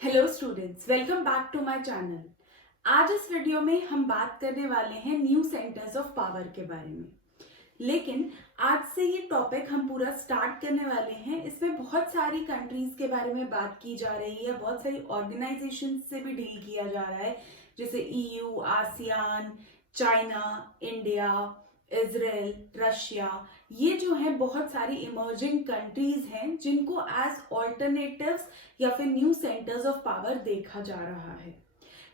Hello students, welcome back to my channel. आज इस video में हम बात करने वाले हैं न्यू सेंटर्स ऑफ पावर के बारे में। लेकिन आज से ये टॉपिक हम पूरा स्टार्ट करने वाले हैं। इसमें बहुत सारी कंट्रीज के बारे में बात की जा रही है, बहुत सारी ऑर्गेनाइजेशन से भी डील किया जा रहा है, जैसे EU, ASEAN, China, India, Israel, Russia. ये जो है बहुत सारी इमर्जिंग कंट्रीज हैं जिनको एज ऑल्टरनेटिव्स या फिर न्यू सेंटर्स ऑफ पावर देखा जा रहा है।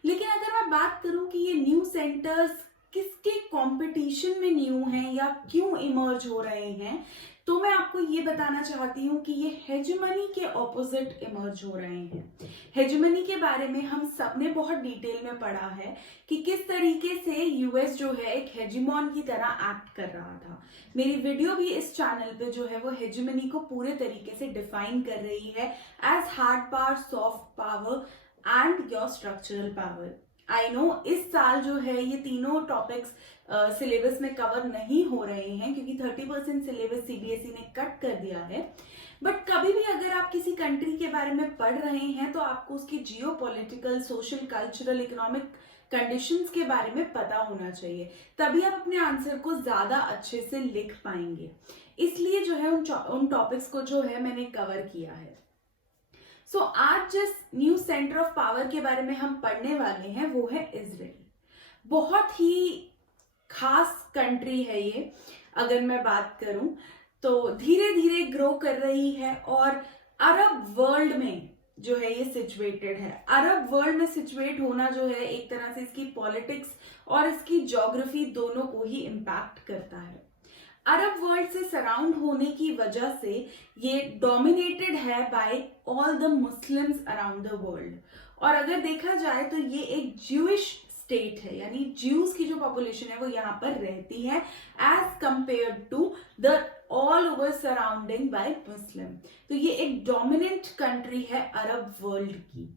लेकिन अगर मैं बात करूं कि ये न्यू सेंटर्स किसके कंपटीशन में न्यू हैं या क्यों इमर्ज हो रहे हैं, तो मैं आपको ये बताना चाहती हूँ कि ये हेजेमनी के ऑपोजिट इमर्ज हो रहे हैं। हेजेमनी के बारे में हम सबने बहुत डिटेल में पढ़ा है कि किस तरीके से यूएस जो है एक हेजेमॉन की तरह एक्ट कर रहा था। मेरी वीडियो भी इस चैनल पे जो है वो हेजेमनी को पूरे तरीके से डिफाइन कर रही है as hard power, soft power and your structural power. I know इस साल जो है ये तीनों टॉपिक्स सिलेबस में कवर नहीं हो रहे हैं क्योंकि 30% सिलेबस सीबीएसई ने कट कर दिया है। बट कभी भी अगर आप किसी कंट्री के बारे में पढ़ रहे हैं तो आपको उसकी जियो political, social, cultural, economic conditions के बारे में पता होना चाहिए, तभी आप अपने आंसर को ज्यादा अच्छे से लिख पाएंगे। इसलिए जो है उन टॉपिक्स को जो है मैंने कवर किया है। आज जिस न्यू सेंटर ऑफ पावर के बारे में हम पढ़ने वाले हैं वो है इजराइल। बहुत ही खास कंट्री है ये। अगर मैं बात करूं तो धीरे धीरे ग्रो कर रही है और अरब वर्ल्ड में जो है ये सिचुएटेड है। अरब वर्ल्ड में सिचुएट होना जो है एक तरह से इसकी पॉलिटिक्स और इसकी ज्योग्राफी दोनों को ही इम्पैक्ट करता है। अरब वर्ल्ड से सराउंड होने की वजह से ये डोमिनेटेड है by all the Muslims around the world. और अगर देखा जाए तो ये एक ज्यूइश स्टेट है, यानी ज्यूज की जो पॉपुलेशन है वो यहाँ पर रहती है as compare to the all over surrounding by Muslim. तो ये एक डोमिनेंट कंट्री है अरब वर्ल्ड की।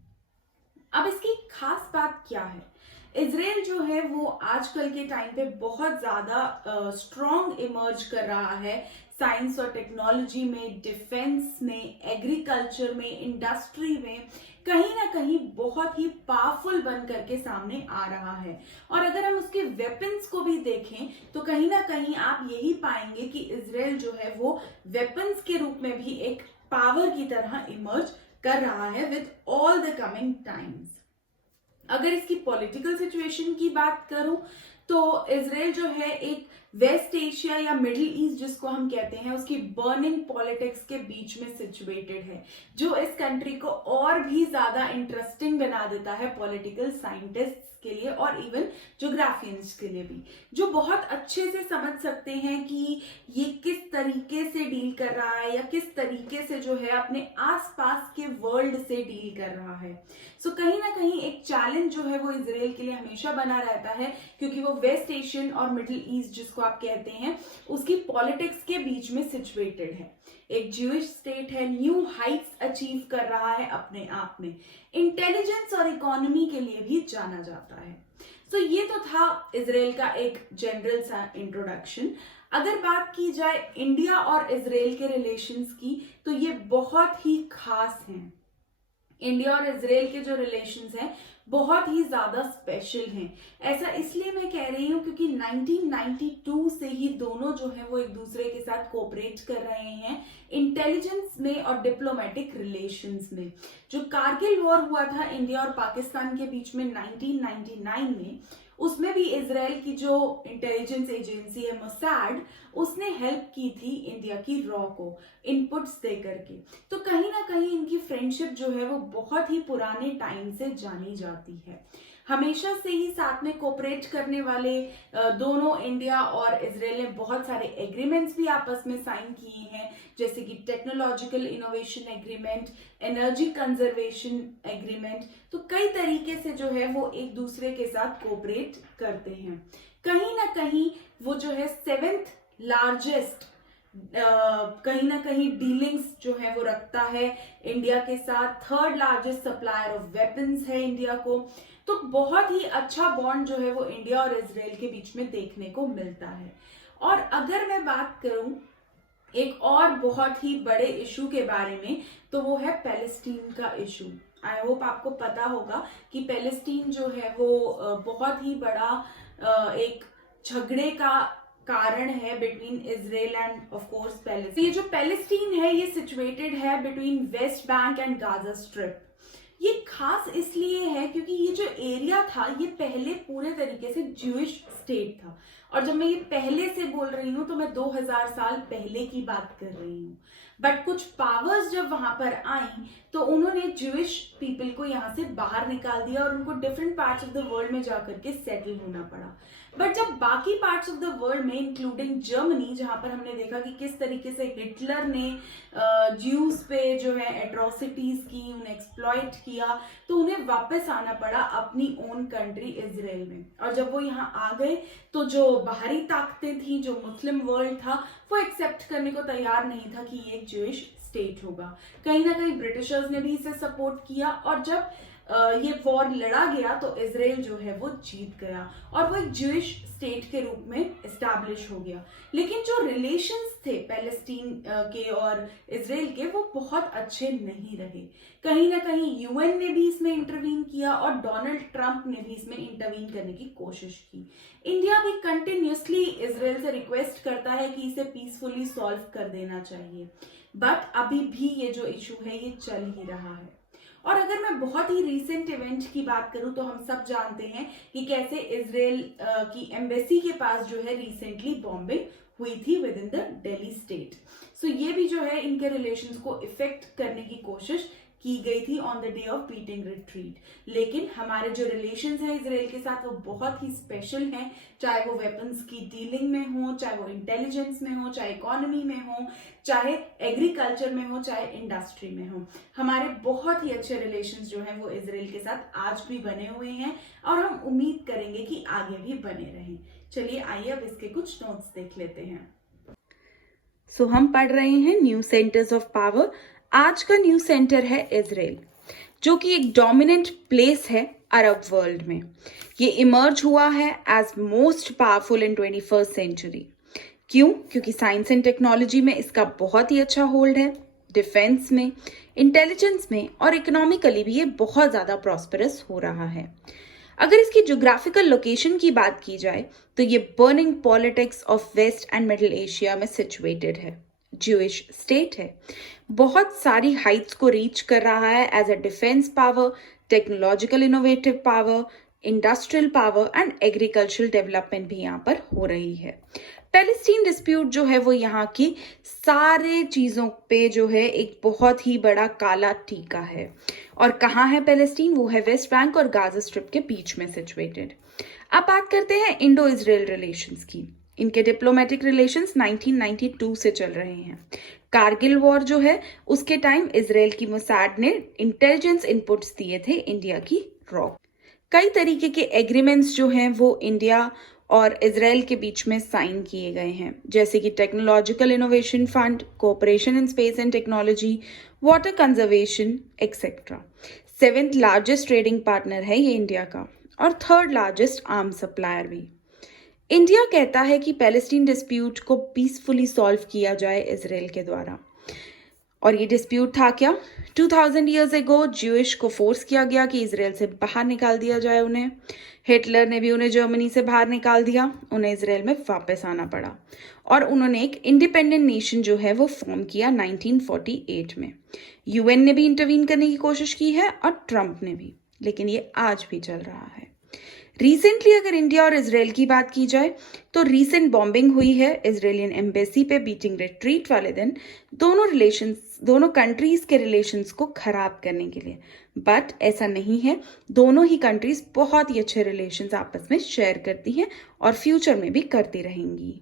अब इसकी खास बात क्या है? इजराइल जो है वो आजकल के टाइम पे बहुत ज्यादा स्ट्रॉन्ग इमर्ज कर रहा है साइंस और टेक्नोलॉजी में, डिफेंस में, एग्रीकल्चर में, इंडस्ट्री में। कहीं ना कहीं बहुत ही पावरफुल बन करके सामने आ रहा है। और अगर हम उसके वेपन्स को भी देखें तो कहीं ना कहीं आप यही पाएंगे कि इजराइल जो है वो वेपन्स के रूप में भी एक पावर की तरह इमर्ज कर रहा है with all the coming times. अगर इसकी पॉलिटिकल सिचुएशन की बात करूं तो इजराइल जो है एक वेस्ट एशिया या मिडिल ईस्ट जिसको हम कहते हैं उसकी बर्निंग पॉलिटिक्स के बीच में सिचुएटेड है, जो इस कंट्री को और भी ज्यादा इंटरेस्टिंग बना देता है पॉलिटिकल साइंटिस्ट के लिए और इवन ज्योग्राफियंस के लिए भी, जो बहुत अच्छे से समझ सकते हैं कि ये किस तरीके से डील कर रहा है या किस तरीके से जो है अपने आसपास के वर्ल्ड से डील कर रहा है। कहीं ना कहीं एक चैलेंज जो है वो इजराइल के लिए हमेशा बना रहता है क्योंकि वो वेस्ट एशियन और मिडिल ईस्ट जिसको आप कहते हैं उसकी पॉलिटिक्स के बीच में सिचुएटेड है। एक ज्यूइश स्टेट है, न्यू हाइट्स अचीव कर रहा है अपने आप में, इंटेलिजेंस और इकोनॉमी के लिए भी जाना जाता है। ये तो था इजराइल का एक जनरल सा इंट्रोडक्शन। अगर बात की जाए इंडिया और इजराइल के रिलेशंस की तो ये बहुत ही खास हैं। इंडिया और इजराइल के जो रिलेशंस हैं बहुत ही ज्यादा स्पेशल हैं। ऐसा इसलिए मैं कह रही हूं क्योंकि 1992 से ही दोनों जो है वो एक दूसरे के साथ कोऑपरेट कर रहे हैं इंटेलिजेंस में और डिप्लोमेटिक रिलेशंस में। जो कारगिल वॉर हुआ था इंडिया और पाकिस्तान के बीच में 1999 में, उसमें भी इजराइल की जो इंटेलिजेंस एजेंसी है मोसाड, उसने हेल्प की थी इंडिया की रॉ को इनपुट्स दे करके। तो कहीं ना कहीं इनकी फ्रेंडशिप जो है वो बहुत ही पुराने टाइम से जानी जाती है। हमेशा से ही साथ में कोऑपरेट करने वाले दोनों इंडिया और इजराइल ने बहुत सारे एग्रीमेंट्स भी आपस में साइन किए हैं, जैसे कि technological innovation agreement, energy conservation agreement. तो कई तरीके से जो है वो एक दूसरे के साथ कोऑपरेट करते हैं। कहीं ना कहीं वो जो है 7th लार्जेस्ट कहीं ना कहीं डीलिंग्स जो है वो रखता है इंडिया के साथ। 3rd largest supplier of weapons है इंडिया को। तो बहुत ही अच्छा बॉन्ड जो है वो इंडिया और इजराइल के बीच में देखने को मिलता है। और अगर मैं बात करूं एक और बहुत ही बड़े इशू के बारे में तो वो है पैलेस्टीन का इशू। आई होप आपको पता होगा कि पैलेस्टीन जो है वो बहुत ही बड़ा एक झगड़े का कारण है between Israel end of course Palestine. ये जो पैलेस्टीन है ये सिचुएटेड है between West Bank and Gaza strip. ये खास इसलिए है क्योंकि ये जो एरिया था ये पहले पूरे तरीके से ज्यूइश स्टेट था, और जब मैं ये पहले से बोल रही हूँ तो मैं 2000 साल पहले की बात कर रही हूँ। बट कुछ पावर्स जब वहां पर आई तो उन्होंने ज्यूइश पीपल को यहाँ से बाहर निकाल दिया और उनको different parts of the world में जाकर के सेटल होना पड़ा। बट जब बाकी पार्ट्स ऑफ द वर्ल्ड में इंक्लूडिंग जर्मनी, जहां पर हमने देखा कि किस तरीके से हिटलर ने ज्यूज पे जो है एट्रोसिटीज की, उन्हें एक्सप्लॉइट किया, तो उन्हें वापस आना पड़ा अपनी ओन कंट्री इजराइल में। और जब वो यहाँ आ गए तो जो बाहरी ताकतें थी, जो मुस्लिम वर्ल्ड था, वो एक्सेप्ट करने को तैयार नहीं था कि ये एक ज्यूइश स्टेट होगा। कहीं ना कहीं ब्रिटिशर्स ने भी इसे सपोर्ट किया, और जब ये वॉर लड़ा गया तो इजराइल जो है वो जीत गया और वो एक ज्यूइश स्टेट के रूप में एस्टैब्लिश हो गया। लेकिन जो रिलेशंस थे पैलेस्टीन के और इजराइल के वो बहुत अच्छे नहीं रहे। कहीं ना कहीं यूएन ने भी इसमें इंटरवीन किया और डोनाल्ड ट्रंप ने भी इसमें इंटरवीन करने की कोशिश की। इंडिया भी कंटिन्यूसली इजराइल से रिक्वेस्ट करता है कि इसे पीसफुली सॉल्व कर देना चाहिए, बट अभी भी ये जो इशू है ये चल ही रहा है। और अगर मैं बहुत ही रीसेंट इवेंट की बात करूं तो हम सब जानते हैं कि कैसे इजराइल की एम्बेसी के पास जो है रिसेंटली बॉम्बिंग हुई थी with in the Delhi state. So ये भी जो है इनके रिलेशंस को इफेक्ट करने की कोशिश की गई थी on the day of pitting retreat. लेकिन हमारे जो रिलेशंस हैं इजराइल के साथ वो बहुत ही स्पेशल हैं, चाहे वो वेपन्स की डीलिंग में हो, चाहे वो इंटेलिजेंस में हो, चाहे इकोनॉमी में हो, चाहे एग्रीकल्चर में हो, चाहे इंडस्ट्री में हो। हमारे बहुत ही अच्छे रिलेशंस जो हैं वो इजराइल के साथ आज भी बने हुए हैं और हम उम्मीद करेंगे कि आगे भी बने रहें। चलिए आइए अब इसके कुछ नोट्स देख लेते हैं। सो हम पढ़ रहे हैं न्यू सेंटर्स ऑफ पावर। आज का न्यू सेंटर है इजराइल, जो कि एक डोमिनेंट प्लेस है अरब वर्ल्ड में। ये इमर्ज हुआ है as most powerful in 21st century. क्यों? क्योंकि साइंस एंड टेक्नोलॉजी में इसका बहुत ही अच्छा होल्ड है, डिफेंस में, इंटेलिजेंस में और इकोनॉमिकली भी ये बहुत ज़्यादा प्रॉस्परस हो रहा है। अगर इसकी ज्योग्राफिकल लोकेशन की बात की जाए तो ये burning politics of West and Middle Asia में सिचुएटेड है, ज्यूइश स्टेट है, बहुत सारी हाइट्स को रीच कर रहा है as a defence power, technological innovative power, industrial power and agricultural development भी यहाँ पर हो रही है। पैलेस्टीन डिस्प्यूट जो है वो यहाँ की सारे चीज़ों पे जो है एक बहुत ही बड़ा काला टीका है। और कहाँ है पैलेस्टीन? वो है वेस्ट बैंक और गाजा स्ट्रिप के बीच में सिचुएटेड। अब बात करते हैं इंडो इजराइल रिलेशंस की। इनके डिप्लोमेटिक रिलेशंस 1992 से चल रहे हैं। कारगिल वॉर जो है उसके टाइम इजराइल की मोसाद ने इंटेलिजेंस इनपुट्स दिए थे इंडिया की रॉ। कई तरीके के एग्रीमेंट्स जो हैं वो इंडिया और इजराइल के बीच में साइन किए गए हैं, जैसे कि technological innovation fund, cooperation in space and technology, water conservation etcetera. 7th largest trading partner है ये इंडिया का और 3rd लार्जेस्ट आर्म्स सप्लायर भी। इंडिया कहता है कि पैलेस्टीन डिस्प्यूट को पीसफुली सॉल्व किया जाए इजराइल के द्वारा। और ये डिस्प्यूट था क्या? 2000 ईयर्स एगो ज्यूइश को फोर्स किया गया कि इजराइल से बाहर निकाल दिया जाए उन्हें। हिटलर ने भी उन्हें जर्मनी से बाहर निकाल दिया, उन्हें इजराइल में वापस आना पड़ा और उन्होंने एक इंडिपेंडेंट नेशन जो है वो फॉर्म किया 1948 में। यूएन ने भी इंटरवीन करने की कोशिश की है और ट्रंप ने भी, लेकिन ये आज भी चल रहा है। रिसेंटली अगर इंडिया और इजराइल की बात की जाए तो रिसेंट बॉम्बिंग हुई है इजरायलियन एम्बेसी पे बीटिंग रिट्रीट वाले दिन, दोनों कंट्रीज के रिलेशंस को खराब करने के लिए। बट ऐसा नहीं है, दोनों ही कंट्रीज बहुत ही अच्छे रिलेशंस आपस में शेयर करती हैं और फ्यूचर में भी करती रहेंगी।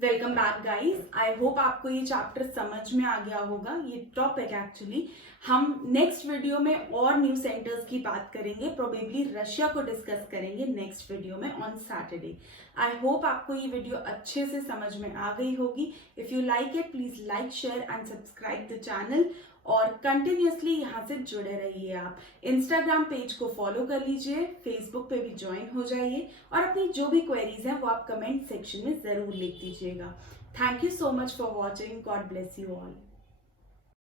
Welcome back guys, I hope आपको ये चैप्टर समझ में आ गया होगा। ये टॉपिक एक्चुअली हम नेक्स्ट वीडियो में और न्यू सेंटर्स की बात करेंगे, प्रोबेबली रशिया को डिस्कस करेंगे नेक्स्ट वीडियो में ऑन सैटरडे। आई होप आपको ये वीडियो अच्छे से समझ में आ गई होगी। If you like it please like, share and subscribe the channel और कंटिन्यूसली यहाँ से जुड़े रहिए। आप इंस्टाग्राम पेज को फॉलो कर लीजिए, फेसबुक पे भी ज्वाइन हो जाइए और अपनी जो भी क्वेरीज हैं वो आप कमेंट सेक्शन में जरूर लिख दीजिएगा। Thank you so much for watching. God bless you all.